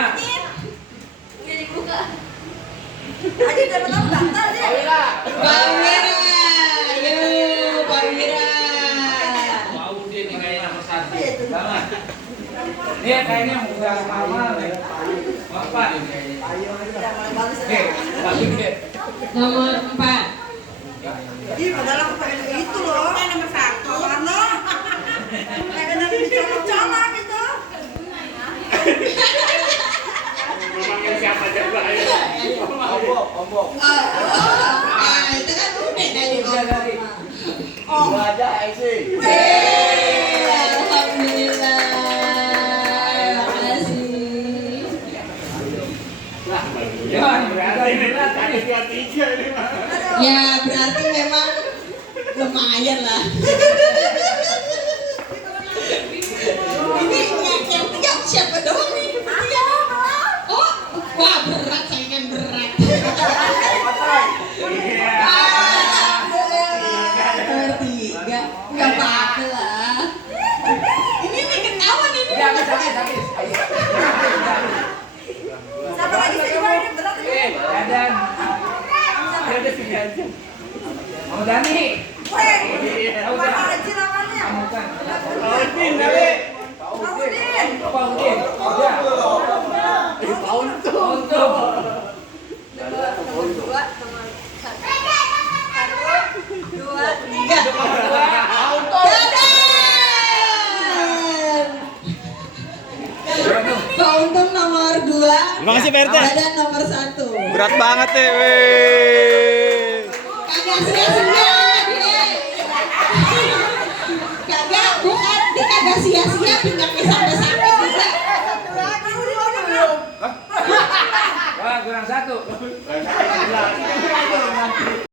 Udah dibuka. Aji dapat apa daftar dia? Pak Wira. Yuk, Pak Wira. Mau dia nih kayak nomor 1. Sama. Dia kayaknya udah lama nih. Bapak ini kayaknya. Udah mulai bagus Nih, ya. bagus deh. Nomor 4. Ih, padahal aku pengen itu loh. Nomor 1. Mana? Pengen nanti dicolok-colok itu. Memanggil siapa coba ayo. Ombok. Itu kan udah tadi. Udah tadi. Oh, aja sih. Alhamdulillah. Makasih. Ya, Berarti ada 23 ini mah. Ya, berarti memang lumayan lah. Ini yang tiap siapa doang nih? Oh, wah berat, saingan berat. Bertiga, nggak apa-apa lah. Ini nih ketahuan ini. Ya, habis. Ayo. siapa lagi sih gimana ini berat ini? Dadan. Ada sini aja. Mau Dani. Weh, apa Haji namanya? Kamu kan. Odin kali. Udin. Apa Udin? Udah. Untuk. Nomor 2, nomor 1, 2, 3. Pak Untung nomor 2. Terima kasih Pak RT. Dadan nomor 1. Berat banget ya, weh. Kagak sia-sia dia. Kagak, bukan dia kagak sia-sia pinggangnya sampai sakit juga. Wah, kurang 1.